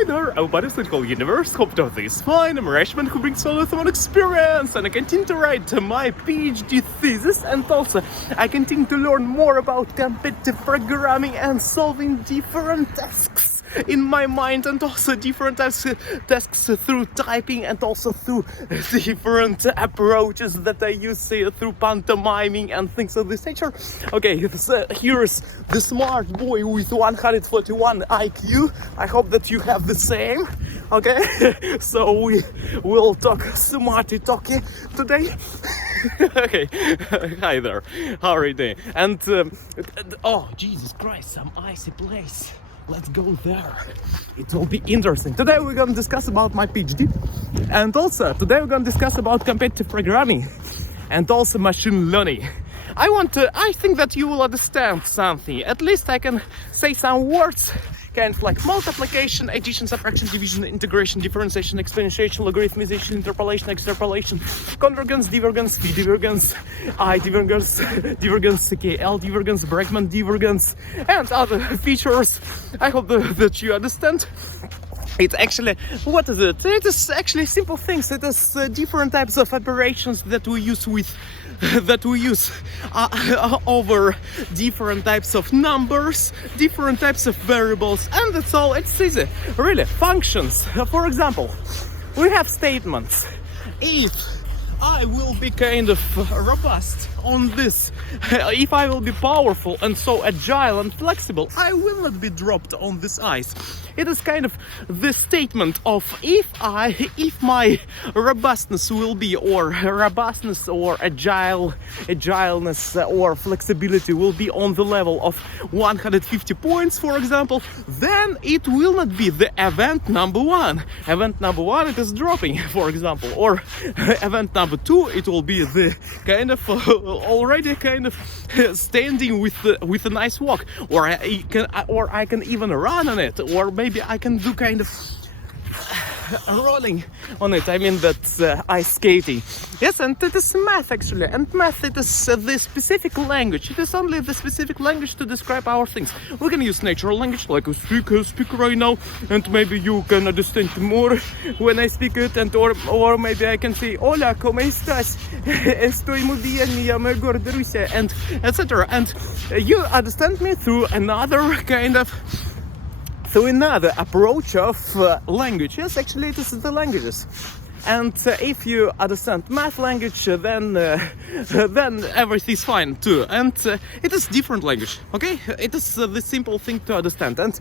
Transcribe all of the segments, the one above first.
Hi there, everybody, it's called Universe. Hope that is fine. I'm a freshman who brings all of my experience, and I continue to write my PhD thesis, and also I continue to learn more about competitive programming and solving different tasks in my mind, and also different tasks through typing, and also through different approaches that I use through pantomiming and things of this nature. Okay, here's the smart boy with 141 IQ. I hope that you have the same. Okay, so we will talk smarty talky today. Okay, hi there, how are you doing? And oh Jesus Christ, some icy place. Let's go there. It will be interesting. Today we're gonna discuss about my PhD, and also today we're gonna discuss about competitive programming and also machine learning. I think that you will understand something. At least I can say some words, kind of like multiplication, addition, subtraction, division, integration, differentiation, exponentiation, logarithmization, interpolation, extrapolation, convergence, divergence, phi divergence, I divergence, divergence, KL divergence, Bregman divergence, and other features. I hope that you understand. It's actually, what is it? It is actually simple things. It is different types of operations that we use over different types of numbers, different types of variables, and that's all. It's easy, really. Functions. For example, we have statements. If I will be kind of robust on this, if I will be powerful and so agile and flexible, I will not be dropped on this ice. It is kind of the statement of if my robustness will be, or robustness or agileness or flexibility will be on the level of 150 points, for example, then it will not be the event number one. Event number one, it is dropping, for example, or event number two, it will be the kind of already kind of standing with a nice walk, or I can even run on it, or maybe I can do kind of rolling on it. I mean, that's ice skating. Yes, and it is math actually, and math, it is the specific language. It is only the specific language to describe our things. We can use natural language like I speak right now, and maybe you can understand more when I speak it, and or maybe I can say hola, ¿cómo estás? Estoy muy bien, me llamo Gorda Rusia, and etc. And you understand me through another approach of language. Yes, actually it is the languages. And if you understand math language, then everything is fine too. And it is different language, okay? It is the simple thing to understand. And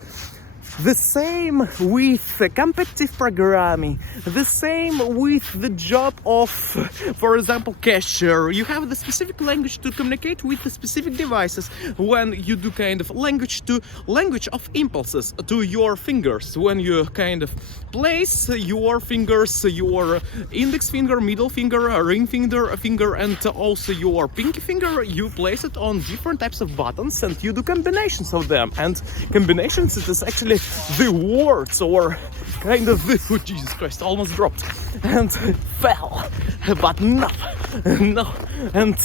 the same with competitive programming, the same with the job of, for example, cashier. You have the specific language to communicate with the specific devices when you do kind of language of impulses to your fingers. When you kind of place your fingers, your index finger, middle finger, ring finger, and also your pinky finger, you place it on different types of buttons, and you do combinations of them. And combinations, it is actually the words, or kind of the, oh Jesus Christ, almost dropped and fell, but no, and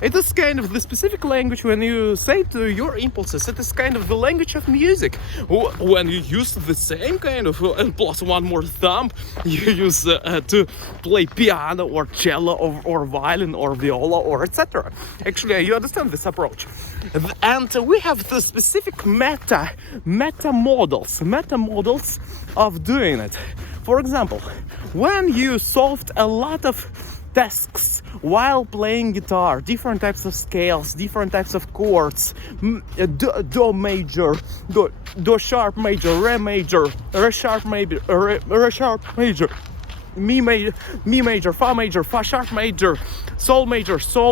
it is kind of the specific language when you say to your impulses. It is kind of the language of music. When you use the same kind of, and plus one more thumb, you use to play piano or cello or violin or viola or etc. Actually, you understand this approach. And we have the specific meta models of doing it. For example, when you solved a lot of tasks while playing guitar, different types of scales, different types of chords, do major, do sharp major, re major, re sharp major, re sharp major, mi major, fa sharp major, sol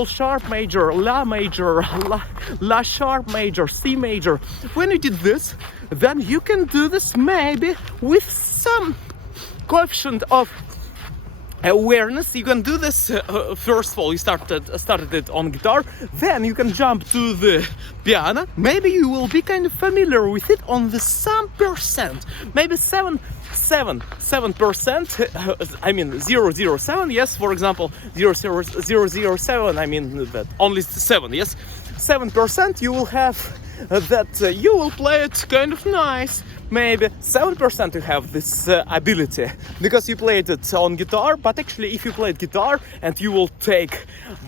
sharp major, la sharp major, C major. When you did this, then you can do this maybe with some coefficient of awareness. You can do this first of all, you started it on guitar, then you can jump to the piano. Maybe you will be kind of familiar with it on the some percent, maybe 7%. I mean 007. Yes, for example 007. I mean that only 7. Yes, 7%. You will have that you will play it kind of nice. maybe 7% you have this ability because you played it on guitar. But actually, if you played guitar and you will take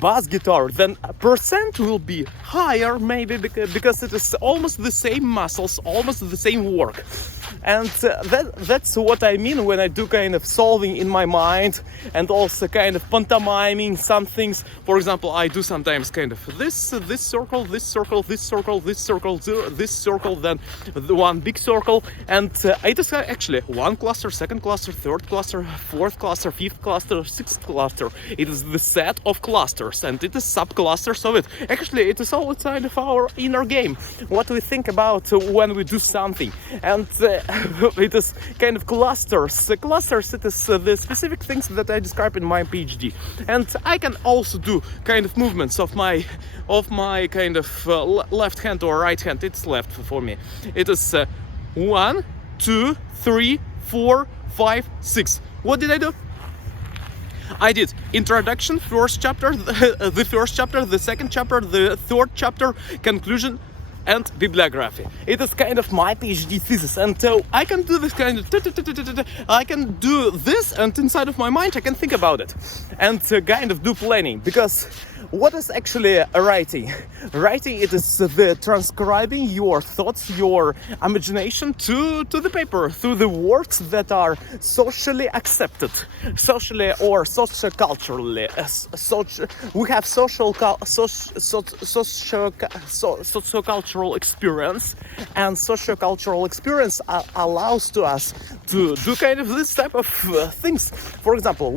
bass guitar, then percent will be higher, maybe because it is almost the same muscles, almost the same work. And that's what I mean when I do kind of solving in my mind and also kind of pantomiming some things. For example, I do sometimes kind of this circle, this circle, this circle, this circle, this circle, then the one big circle, and it is actually one cluster, second cluster, third cluster, fourth cluster, fifth cluster, sixth cluster. It is the set of clusters, and it is subclusters of it. Actually, it is all inside of our inner game, what we think about when we do something, and it is kind of clusters. Clusters, it is the specific things that I describe in my PhD, and I can also do kind of movements of my kind of left hand or right hand. It's left for me. It is 1, 2, 3, 4, 5, 6. What did I do? I did introduction, first chapter, the first chapter, the second chapter, the third chapter, conclusion, and bibliography. It is kind of my PhD thesis, and I can do this kind of I can do this, and inside of my mind I can think about it and kind of do planning. Because what is actually writing? Writing, it is the transcribing your thoughts, your imagination to the paper, through the words that are socially accepted, socially or socio-culturally. We have socio-cultural experience, and socio-cultural experience allows to us to do kind of this type of things. For example,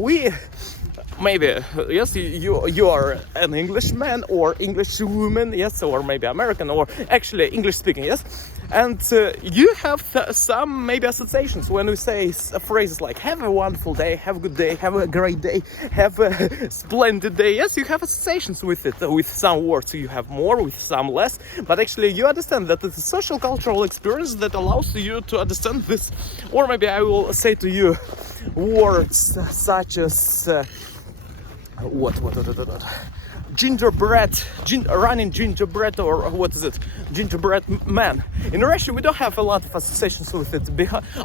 maybe, yes, you are an Englishman or English woman, yes, or maybe American, or actually English speaking, yes, and you have some maybe associations when we say phrases like have a wonderful day, have a good day, have a great day, have a splendid day. Yes, you have associations with it, with some words you have more, with some less, but actually you understand that it's a social cultural experience that allows you to understand this. Or maybe I will say to you words such as running gingerbread, or what is it, gingerbread man. In Russia we don't have a lot of associations with it,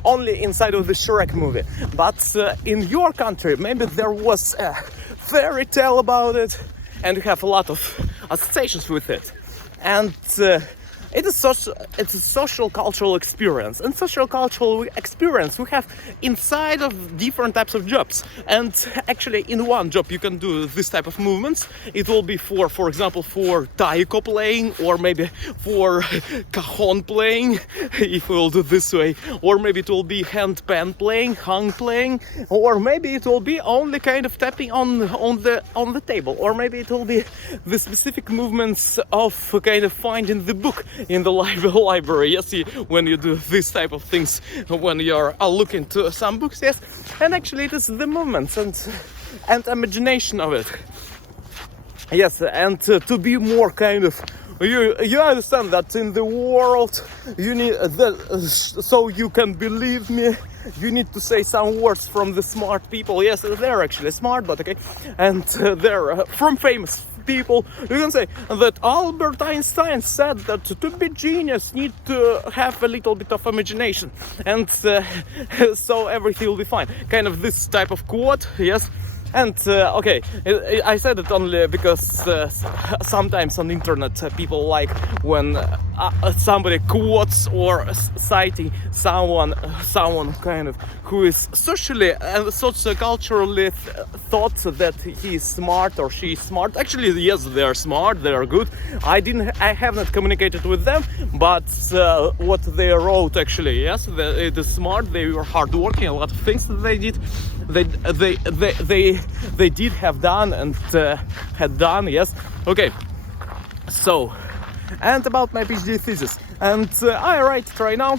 only inside of the Shrek movie, but in your country maybe there was a fairy tale about it and you have a lot of associations with it, and it's a social cultural experience, and social cultural experience we have inside of different types of jobs. And actually in one job you can do this type of movements. It will be for example for taiko playing, or maybe for cajon playing, if we will do this way, or maybe it will be handpan playing, hung playing, or maybe it will be only kind of tapping on the table, or maybe it will be the specific movements of kind of finding the book in the library. Yes, when you do this type of things, when you're looking to some books, yes, and actually it is the movements and imagination of it. Yes, and to be more kind of, you understand that in the world you need so you can believe me, you need to say some words from the smart people. Yes, they're actually smart, but okay, and they're from famous people. You can say that Albert Einstein said that to be genius need to have a little bit of imagination, and so everything will be fine. Kind of this type of quote, yes. And okay, I said it only because sometimes on the internet people like when somebody quotes or citing someone kind of who is socially and socio-culturally thought that he is smart or she is smart. Actually, yes, they are smart, they are good. I have not communicated with them, but what they wrote actually, yes, it is smart. They were hardworking. A lot of things that they did, they did have done and had done. Yes, okay. So, and about my PhD thesis, and I write it right now.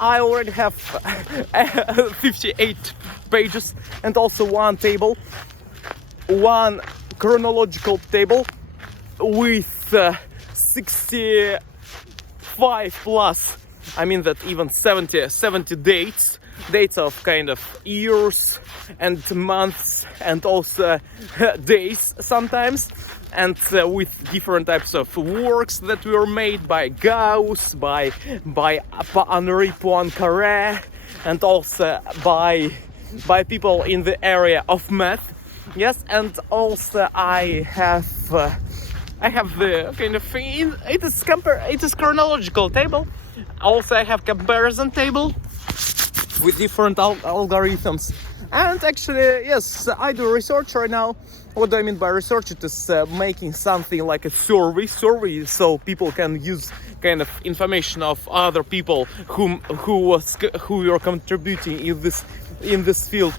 I already have 58 pages and also one table, one chronological table with 65 plus, I mean that even 70 dates dates of kind of years and months and also days sometimes, and with different types of works that were made by Gauss, by Henri Poincaré, and also by people in the area of math. Yes, and also I have the kind of it is chronological table. Also I have comparison table with different algorithms. And actually, yes, I do research right now. What do I mean by research? It is making something like a survey, so people can use kind of information of other people who are contributing in this field.